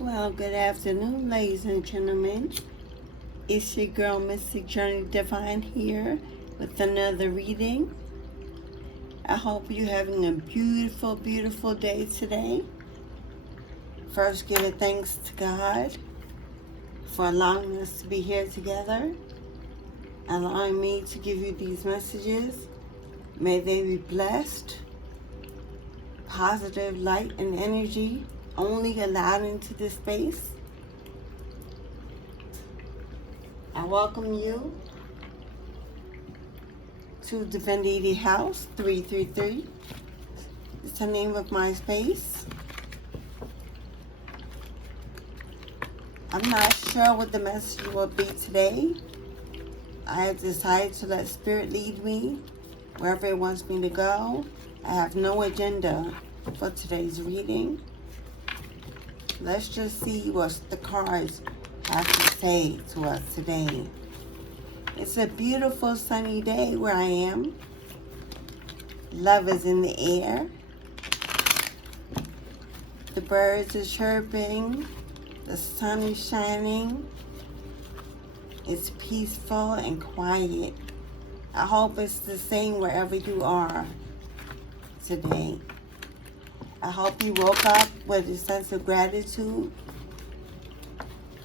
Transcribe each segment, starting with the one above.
Well, good afternoon, ladies and gentlemen. It's your girl, Mystic Journey Divine, here with another reading. I hope you're having a beautiful, beautiful day today. First, give it thanks to God for allowing us to be here together, allowing me to give you these messages. May they be blessed, positive light and energy only allowed into this space. I welcome you to Divinity House 333. It's the name of my space. I'm not sure what the message will be today. I have decided to let Spirit lead me wherever it wants me to go. I have no agenda for today's reading. Let's just see what the cards have to say to us today. It's a beautiful sunny day where I am. Love is in the air. The birds are chirping. The sun is shining. It's peaceful and quiet. I hope it's the same wherever you are today. I hope you woke up with a sense of gratitude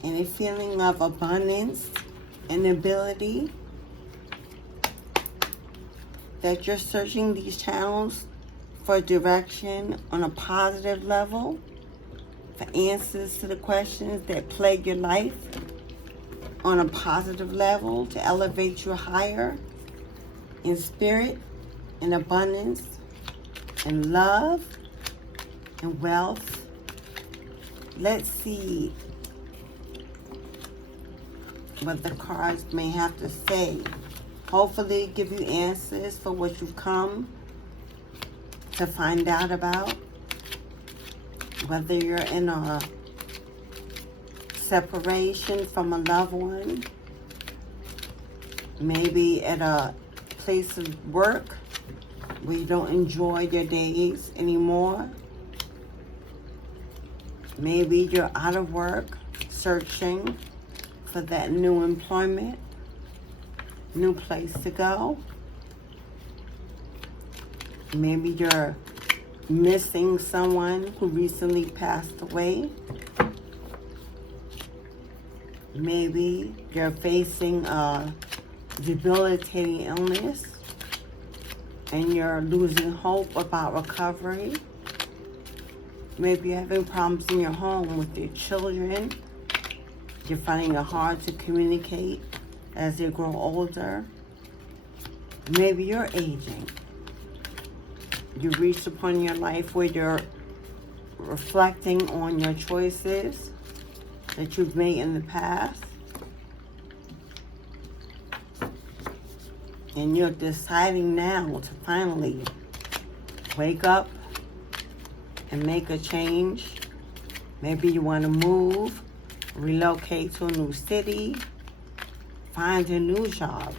and a feeling of abundance and ability, that you're searching these channels for direction on a positive level, for answers to the questions that plague your life on a positive level, to elevate you higher in spirit, in abundance, in love, and wealth. Let's see what the cards may have to say. Hopefully give you answers for what you've come to find out about. Whether you're in a separation from a loved one, maybe at a place of work where you don't enjoy your days anymore. Maybe you're out of work, searching for that new employment, new place to go. Maybe you're missing someone who recently passed away. Maybe you're facing a debilitating illness and you're losing hope about recovery. Maybe you're having problems in your home with your children. You're finding it hard to communicate as they grow older. Maybe you're aging. You reached upon your life where you're reflecting on your choices that you've made in the past. And you're deciding now to finally wake up and make a change. Maybe you want to move, relocate to a new city, find a new job.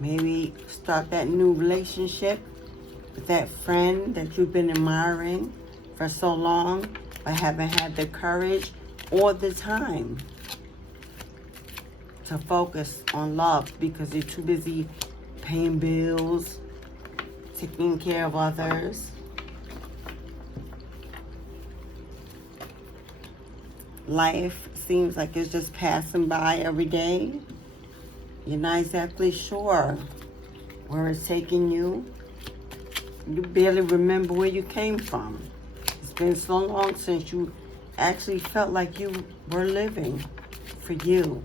Maybe start that new relationship with that friend that you've been admiring for so long but haven't had the courage or the time to focus on love because you're too busy paying bills, taking care of others. Life seems like it's just passing by every day. You're not exactly sure where it's taking you. You barely remember where you came from. It's been so long since you actually felt like you were living for you.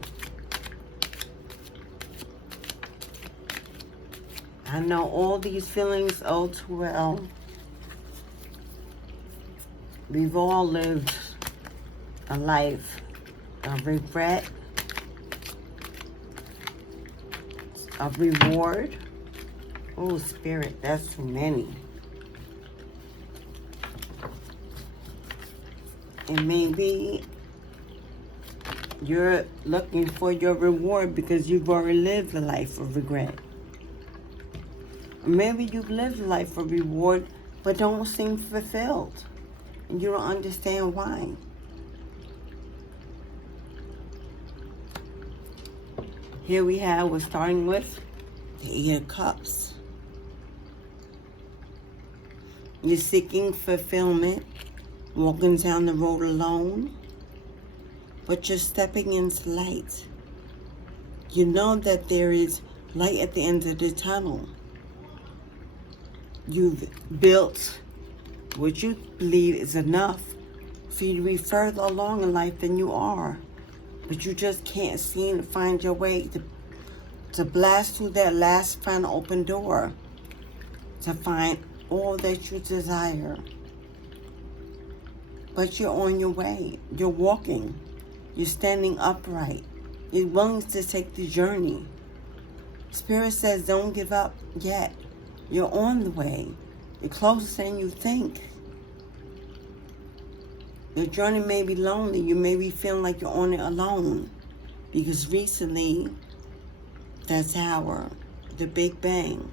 I know all these feelings all too well. We've all lived a life of regret, of reward. Oh, Spirit, that's too many. And maybe you're looking for your reward because you've already lived a life of regret. Maybe you've lived a life of reward but don't seem fulfilled. And you don't understand why. Here we're starting with the Eight of Cups. You're seeking fulfillment, walking down the road alone, but you're stepping into light. You know that there is light at the end of the tunnel. You've built what you believe is enough for you to be further along in life than you are. But you just can't seem to find your way to blast through that last final open door to find all that you desire. But you're on your way. You're walking. You're standing upright. You're willing to take the journey. Spirit says don't give up yet. You're on the way. You're closer than you think. Your journey may be lonely. You may be feeling like you're on it alone. Because recently, that tower, the Big Bang,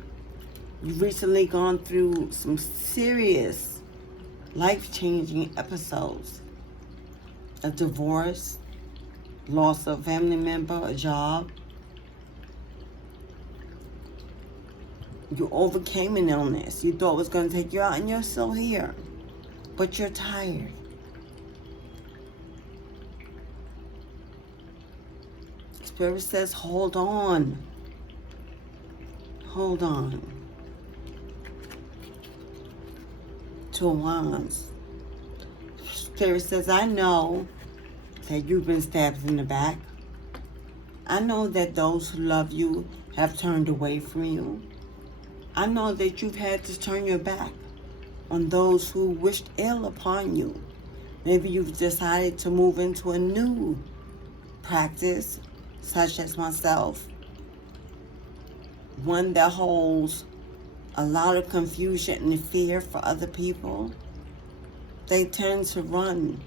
you've recently gone through some serious, life-changing episodes. A divorce, loss of a family member, a job. You overcame an illness you thought was going to take you out, and you're still here. But you're tired. Spirit says, hold on. Hold on. Two of Wands. Spirit says, I know that you've been stabbed in the back. I know that those who love you have turned away from you. I know that you've had to turn your back on those who wished ill upon you. Maybe you've decided to move into a new practice, such as myself, one that holds a lot of confusion and fear for other people. They tend to run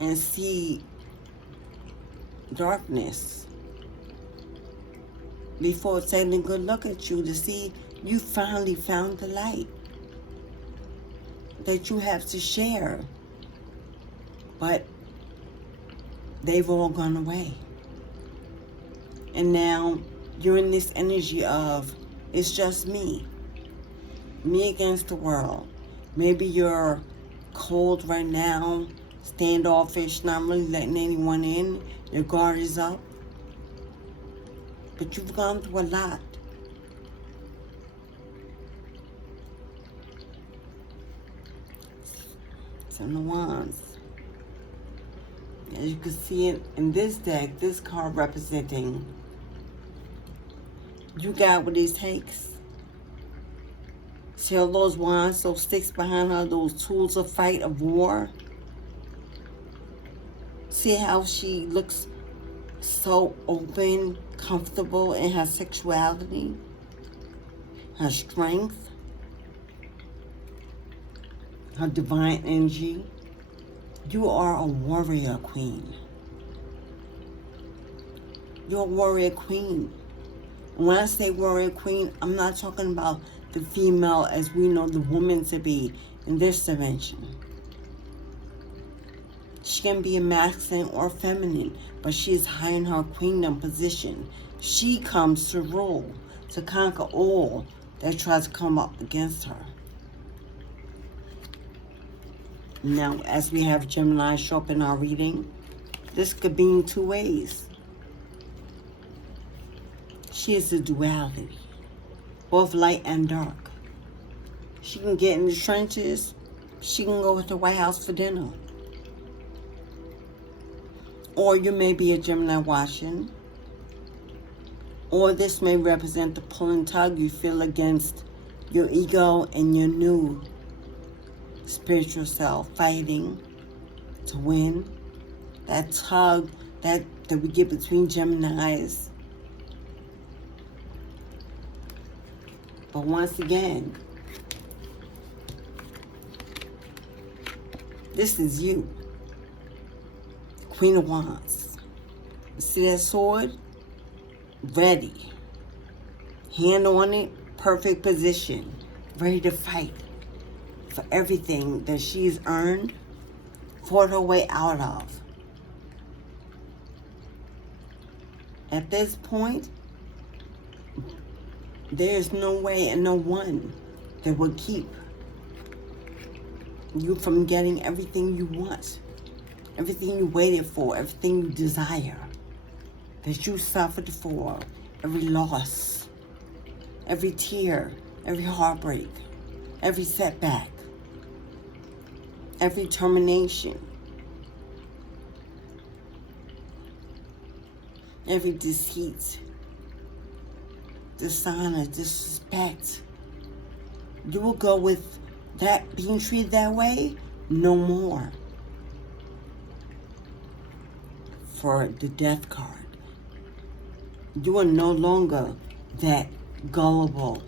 and see darkness before taking a good look at you to see you finally found the light that you have to share. But they've all gone away. And now you're in this energy of, it's just me against the world. Maybe you're cold right now, standoffish, not really letting anyone in. Your guard is up. But you've gone through a lot. Ten of Wands. As you can see it in this deck, this card representing, you got what it takes. See all those wands, those sticks behind her, those tools of fight, of war? See how she looks so open, comfortable in her sexuality, her strength, her divine energy. You are a warrior queen. You're a warrior queen. When I say warrior queen, I'm not talking about the female as we know the woman to be in this dimension. She can be a masculine or feminine, but she is high in her queendom position. She comes to rule, to conquer all that tries to come up against her. Now, as we have Gemini show up in our reading, this could be in two ways. She is a duality, both light and dark. She can get in the trenches. She can go to the White House for dinner. Or you may be a Gemini watching. Or this may represent the pull and tug you feel against your ego and your new spiritual self, fighting to win. That tug that we get between Geminis. But once again, this is you. Queen of Wands. See that sword? Ready. Hand on it, perfect position. Ready to fight for everything that she's earned, fought her way out of. At this point, there's no way and no one that will keep you from getting everything you want, everything you waited for, everything you desire, that you suffered for, every loss, every tear, every heartbreak, every setback, every termination, every deceit, dishonor, disrespect. You will go with that being treated that way no more. For the death card, you are no longer that gullible,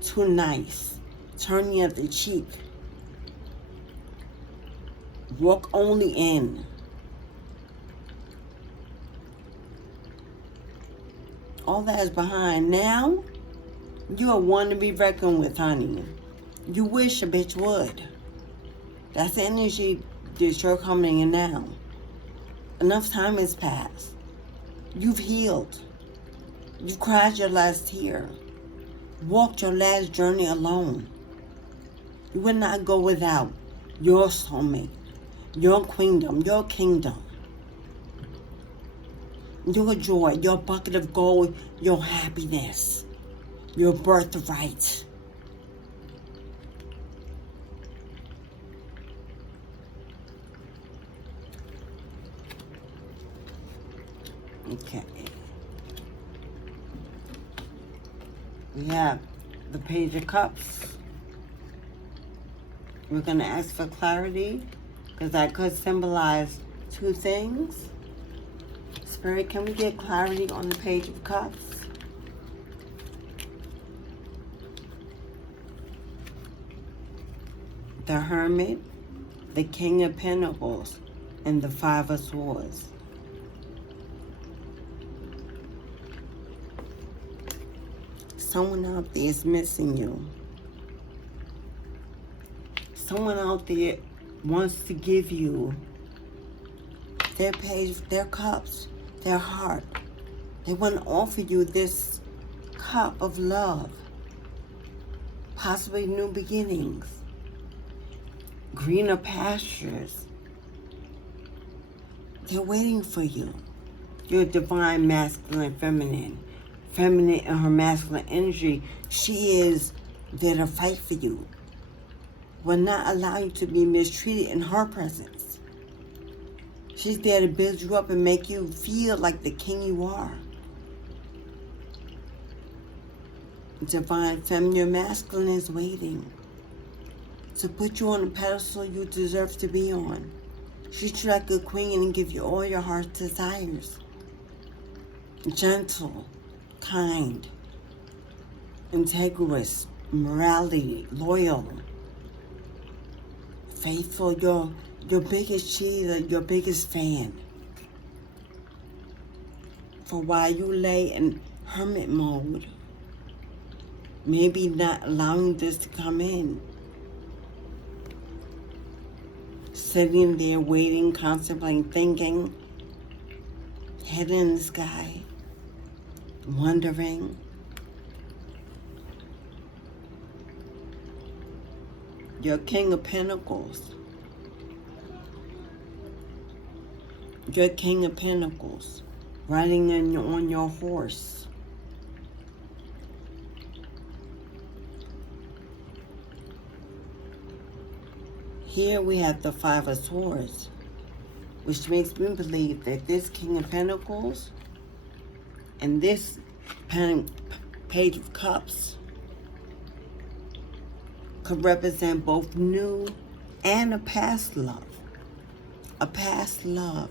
too nice, turn the other cheek, walk only in. All that is behind. Now, you are one to be reckoned with, honey. You wish a bitch would. That's the energy that you're coming in now. Enough time has passed. You've healed. You've cried your last tear. Walked your last journey alone. You will not go without your soulmate, your queendom, your kingdom, your joy, your bucket of gold, your happiness, your birthright. Okay. We have the Page of Cups. We're going to ask for clarity because that could symbolize two things. Spirit, can we get clarity on the Page of Cups? The Hermit, the King of Pentacles, and the Five of Swords. Someone out there is missing you. Someone out there wants to give you their page, their cups, their heart. They want to offer you this cup of love, possibly new beginnings, greener pastures. They're waiting for you. Your divine masculine, feminine in her masculine energy. She is there to fight for you. Will not allow you to be mistreated in her presence. She's there to build you up and make you feel like the king you are. Divine feminine masculine is waiting to put you on the pedestal you deserve to be on. She treats you like a queen and give you all your heart's desires. Gentle, kind, integrous, morality, loyal, faithful, your biggest cheerleader, your biggest fan. For while you lay in hermit mode, maybe not allowing this to come in, sitting there waiting, contemplating, thinking, head in the sky, wondering. Your King of Pentacles. Your King of Pentacles. Riding on your horse. Here we have the Five of Swords, which makes me believe that this King of Pentacles and this Page of Cups could represent both new and a past love. A past love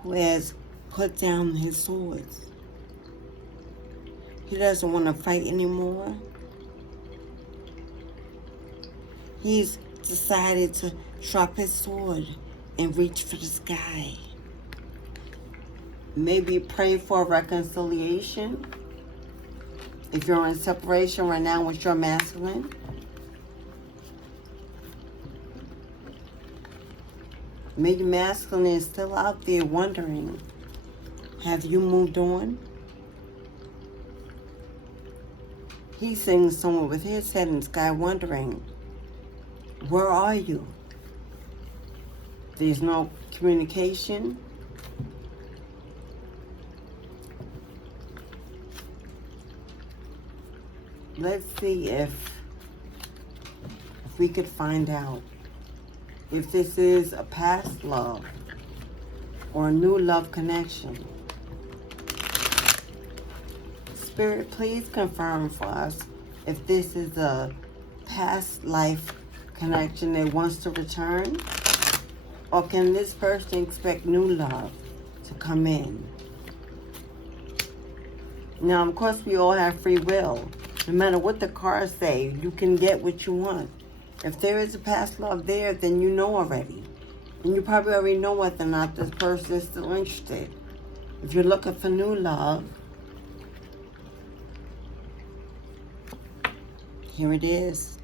who has put down his swords. He doesn't want to fight anymore. He's decided to drop his sword and reach for the sky. Maybe pray for reconciliation. If you're in separation right now with your masculine, maybe masculine is still out there wondering Have you moved on? He's sitting somewhere with his head in the sky wondering, where are you? There's no communication. Let's see if we could find out if this is a past love or a new love connection. Spirit, please confirm for us if this is a past life connection that wants to return, or can this person expect new love to come in? Now, of course, we all have free will. No matter what the cards say, you can get what you want. If there is a past love there, then you know already. And you probably already know whether or not this person is still interested. If you're looking for new love, here it is.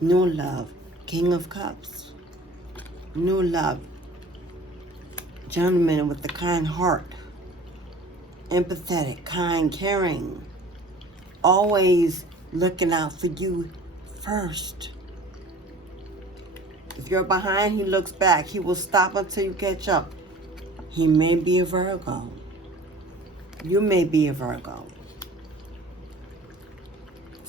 New love. King of Cups. New love. Gentleman with the kind heart. Empathetic, kind, caring. Always looking out for you first. If you're behind, he looks back. He will stop until you catch up. He may be a Virgo. You may be a Virgo.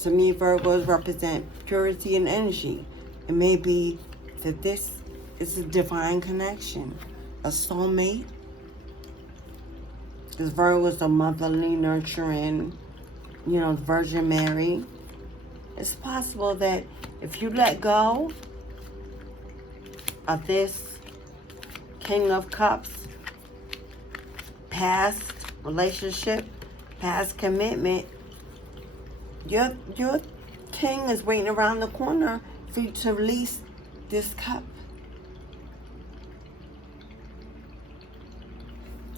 To me, Virgos represent purity and energy. It may be that this is a divine connection, a soulmate. Because Virgos are motherly, nurturing, Virgin Mary. It's possible that if you let go of this King of Cups, past relationship, past commitment, your king is waiting around the corner for you to release this cup.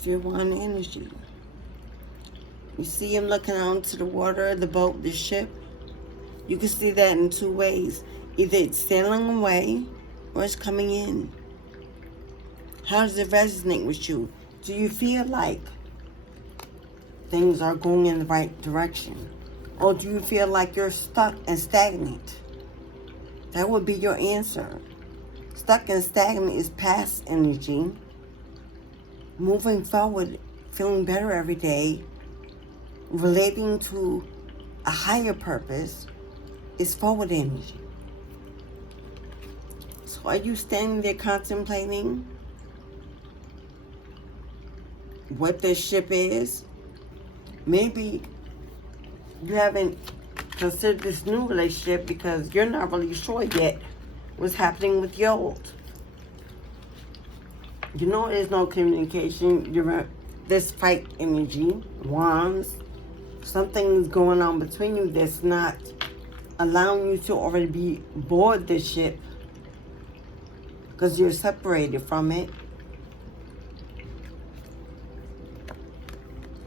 Your one energy. You see him looking out into the water, the boat, the ship. You can see that in two ways. Either it's sailing away or it's coming in. How does it resonate with you? Do you feel like things are going in the right direction? Or do you feel like you're stuck and stagnant? That would be your answer. Stuck and stagnant is past energy. Moving forward, feeling better every day, relating to a higher purpose is forward energy. So are you standing there contemplating what this ship is? Maybe you haven't considered this new relationship because you're not really sure yet what's happening with your old. You know there's no communication. You're this fight energy, wands. Something's going on between you that's not allowing you to already be aboard this ship because you're separated from it.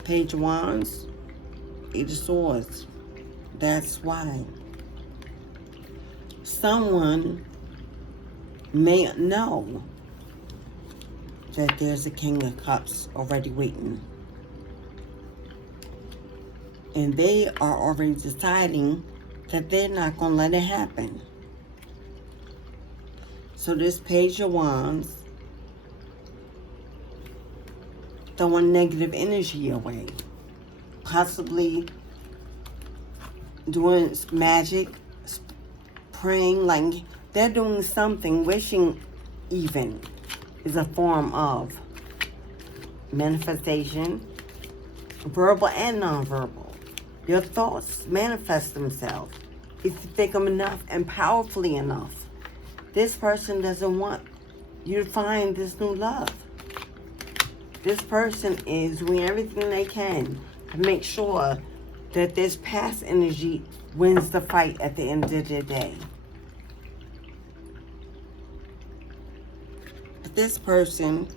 Page of Wands, Eight of Swords. That's why. Someone may know that there's a King of Cups already waiting. And they are already deciding that they're not going to let it happen. So this Page of Wands, throwing negative energy away. Possibly doing magic, praying, like they're doing something, wishing even is a form of manifestation, verbal and nonverbal. Your thoughts manifest themselves if you think them enough and powerfully enough. This person doesn't want you to find this new love. This person is doing everything they can to make sure that this past energy wins the fight at the end of the day. But this person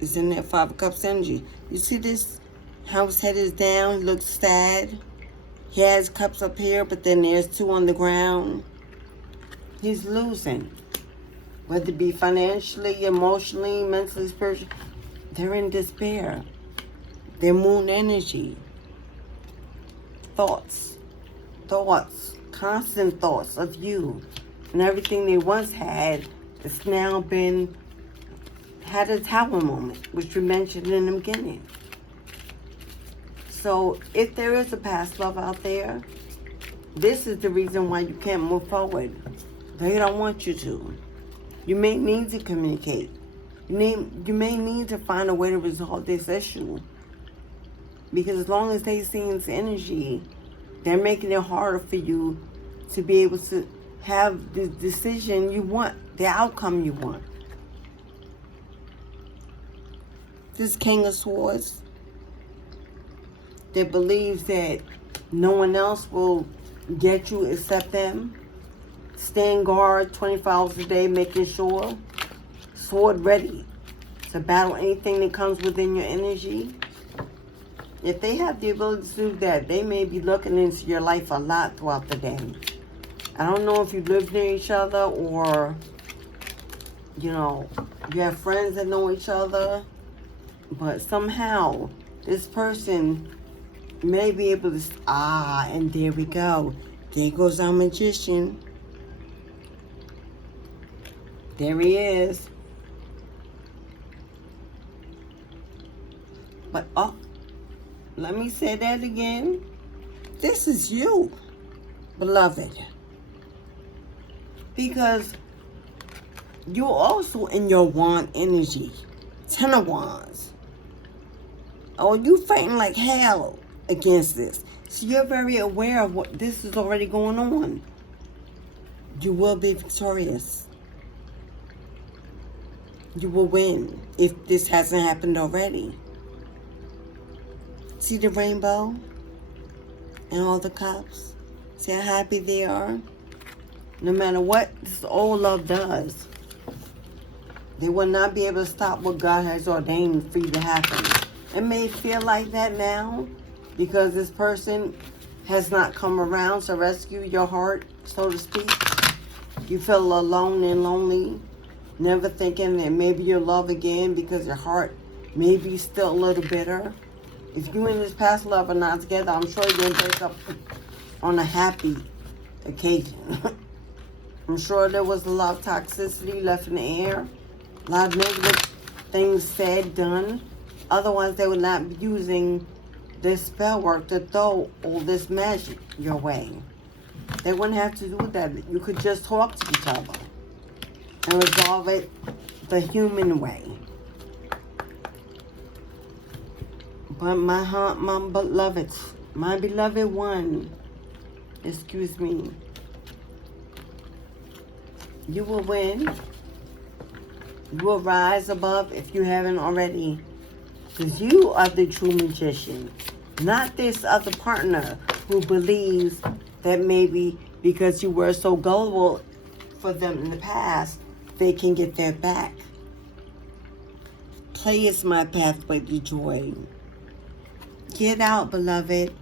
is in that Five of Cups energy. You see this? How his head is down, looks sad. He has cups up here, but then there's two on the ground. He's losing. whether it be financially, emotionally, mentally, spiritually, they're in despair. They're moon energy. Thoughts, constant thoughts of you. And everything they once had has now had a tower moment, which we mentioned in the beginning. So if there is a past love out there, this is the reason why you can't move forward. They don't want you to. You may need to communicate. You may need to find a way to resolve this issue. Because as long as they see this energy, they're making it harder for you to be able to have the decision you want, the outcome you want. This King of Swords that believes that no one else will get you except them. Stand guard 24 hours a day, making sure. Sword ready to battle anything that comes within your energy. If they have the ability to do that, they may be looking into your life a lot throughout the day. I don't know if you live near each other or, you know, you have friends that know each other. But somehow, this person may be able to... and there we go. There goes our magician. There he is. But, let me say that again. This is you, beloved. Because you're also in your wand energy. 10 of Wands. Oh, you fighting like hell against this. So you're very aware of what this is already going on. You will be victorious. You will win if this hasn't happened already. See the rainbow and all the cups? See how happy they are? No matter what this old love does, they will not be able to stop what God has ordained for you to happen. It may feel like that now because this person has not come around to rescue your heart, so to speak. You feel alone and lonely, never thinking that maybe you'll love again because your heart may be still a little bitter. If you and this past love are not together, I'm sure you're going to break up on a happy occasion. I'm sure there was a lot of toxicity left in the air. A lot of negative things said, done. Otherwise, they would not be using this spell work to throw all this magic your way. They wouldn't have to do that. You could just talk to each other and resolve it the human way. But my beloved one, excuse me, you will win. You will rise above if you haven't already. Because you are the true magician. Not this other partner who believes that maybe because you were so gullible for them in the past, they can get their back. Play is my pathway to joy. Get out, beloved.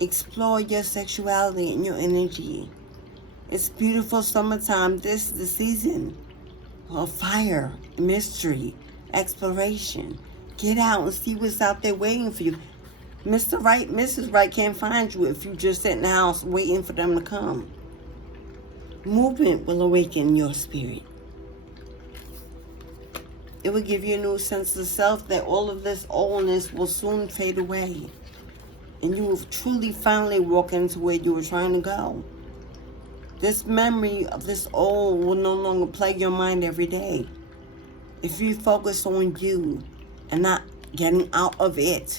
Explore your sexuality and your energy. It's beautiful summertime. This is the season of fire, mystery, exploration. Get out and see what's out there waiting for you. Mr. Right, Mrs. Right can't find you if you just sit in the house waiting for them to come. Movement will awaken your spirit. It will give you a new sense of self that all of this oldness will soon fade away. And you will truly finally walk into where you were trying to go. This memory of this old will no longer plague your mind every day. If you focus on you and not getting out of it,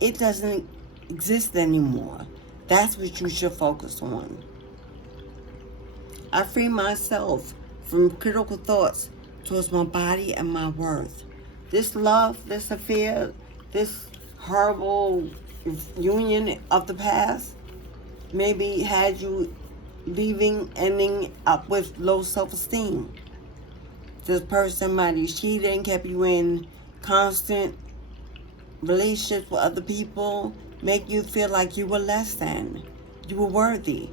it doesn't exist anymore. That's what you should focus on. I free myself from critical thoughts towards my body and my worth. This love, this affair, this horrible union of the past maybe had you ending up with low self-esteem. This person might have cheated and kept you in constant relationships with other people, make you feel like you were less than. You were worthy.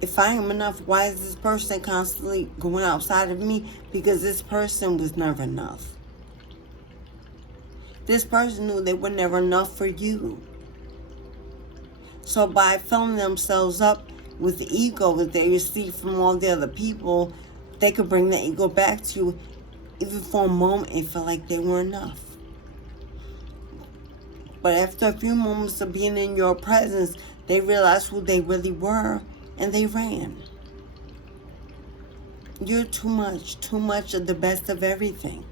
If I am enough, why is this person constantly going outside of me? Because this person was never enough. This person knew they were never enough for you. So by filling themselves up with the ego that they receive from all the other people, they could bring the ego back to you. Even for a moment, it felt like they were enough. But after a few moments of being in your presence, they realized who they really were, and they ran. You're too much of the best of everything.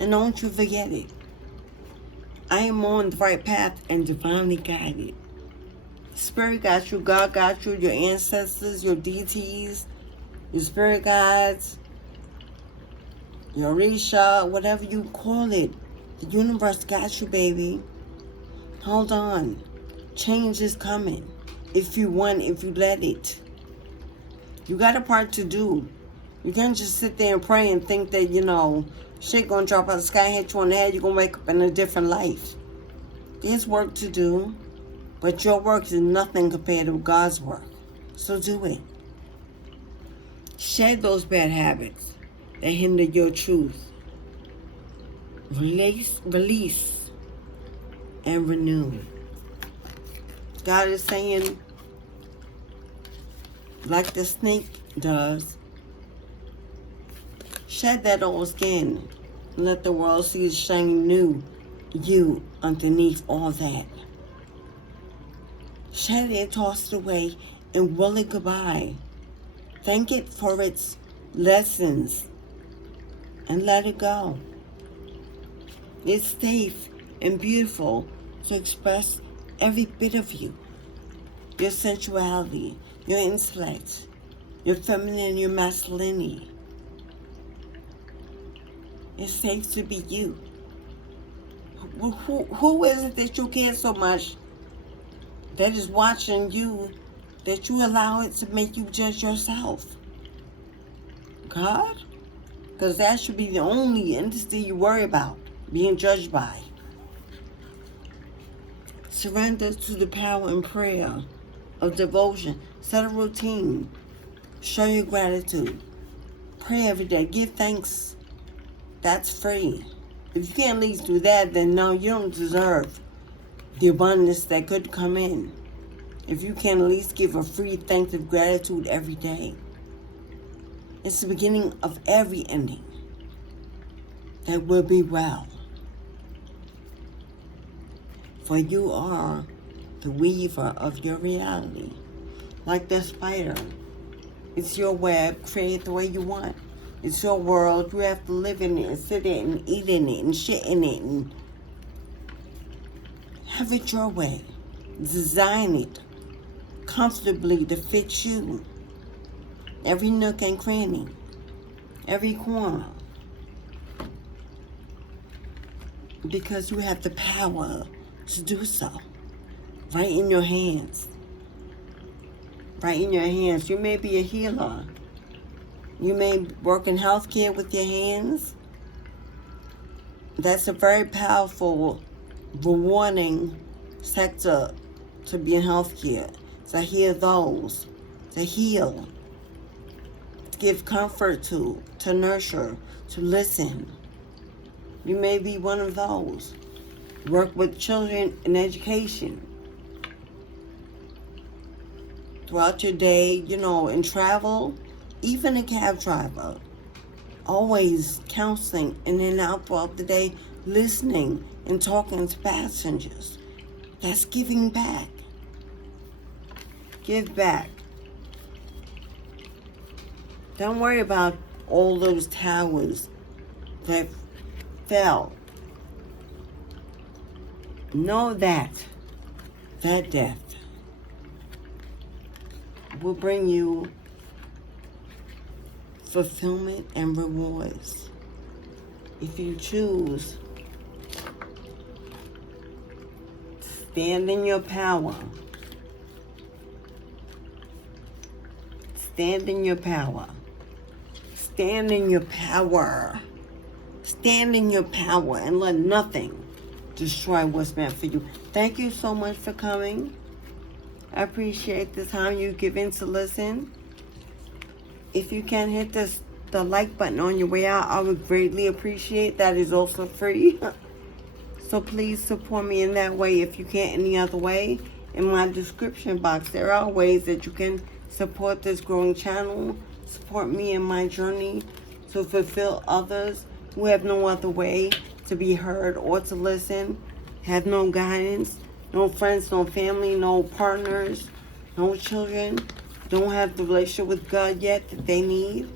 And don't you forget it. I am on the right path and divinely guided. Spirit got you, God got you, your ancestors, your deities, your spirit guides, your Orisha, whatever you call it. The universe got you, baby. Hold on. Change is coming. If you want, if you let it. You got a part to do. You can't just sit there and pray and think that, shit gonna drop out of the sky and hit you on the head. You're gonna wake up in a different life. There's work to do. But your work is nothing compared to God's work. So do it. Shed those bad habits that hinder your truth. Release, and renew. God is saying, like the snake does, shed that old skin. Let the world see the shiny new you underneath all that. Shed it, toss it away, and will it goodbye. Thank it for its lessons, and let it go. It's safe and beautiful to express every bit of you. Your sensuality, your intellect, your feminine, your masculinity. It's safe to be you. Who is it that you care so much that is watching you, that you allow it to make you judge yourself? God? Because that should be the only entity you worry about, being judged by. Surrender to the power and prayer of devotion. Set a routine. Show your gratitude. Pray every day. Give thanks. That's free. If you can't at least do that, then no, you don't deserve the abundance that could come in. If you can at least give a free thanks of gratitude every day. It's the beginning of every ending that will be well. For you are the weaver of your reality. Like the spider. It's your web, create it the way you want. It's your world. You have to live in it and sit in it and eat in it and shit in it and have it your way. Design it comfortably to fit you. Every nook and cranny. Every corner. Because you have the power to do so. Right in your hands. Right in your hands. You may be a healer. You may work in healthcare with your hands. That's a very powerful, rewarding sector to be in healthcare. To hear those. To heal. To give comfort to nurture. To listen. You may be one of those. Work with children in education. Throughout your day, and travel. Even a cab driver, always counseling in and out throughout the day, listening and talking to passengers. That's giving back. Give back. Don't worry about all those towers that fell. Know that death will bring you fulfillment and rewards if you choose to stand in your power. Stand in your power. Stand in your power. Stand in your power and let nothing destroy what's meant for you. Thank you so much for coming. I appreciate the time you've given to listen. If you can hit the like button on your way out, I would greatly appreciate. That is also free. So please support me in that way if you can't any other way. In my description box, there are ways that you can support this growing channel, support me in my journey to fulfill others who have no other way to be heard or to listen, have no guidance, no friends, no family, no partners, no children, don't have the relationship with God yet that they need.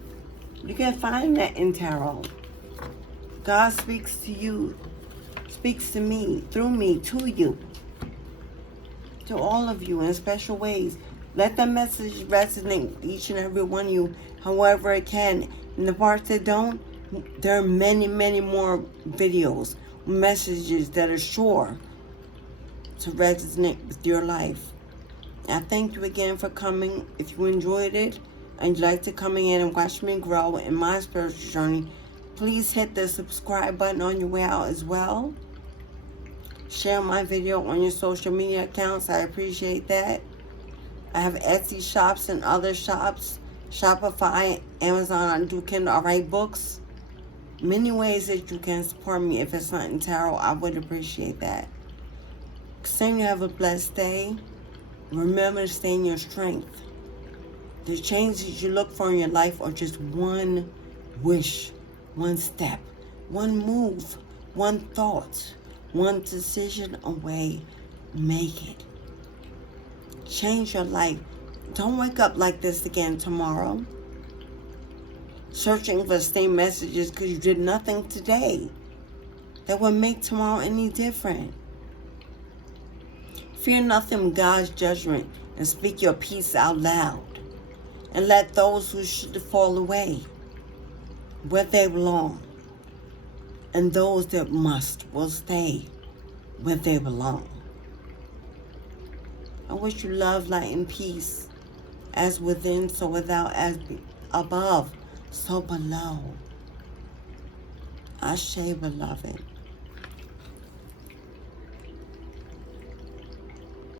You can find that in tarot. God speaks to you, speaks to me, through me, to you, to all of you in special ways. Let that message resonate with each and every one of you, however it can. And the parts that don't, there are many, many more videos, messages that are sure to resonate with your life. I thank you again for coming. If you enjoyed it and you'd like to come in and watch me grow in my spiritual journey, please hit the subscribe button on your way out as well. Share my video on your social media accounts. I appreciate that. I have Etsy shops and other shops, Shopify, Amazon. I do Kindle, I write books. Many ways that you can support me. If it's not in tarot, I would appreciate that. Saying you have a blessed day. Remember to stay in your strength. The changes you look for in your life are just one wish, one step, one move, one thought, one decision away. Make it. Change your life. Don't wake up like this again tomorrow, searching for the same messages because you did nothing today that will make tomorrow any different. Fear nothing but God's judgment and speak your peace out loud. And let those who should fall away where they belong. And those that must will stay where they belong. I wish you love, light, and peace. As within, so without, as above, so below. Ashe, beloved.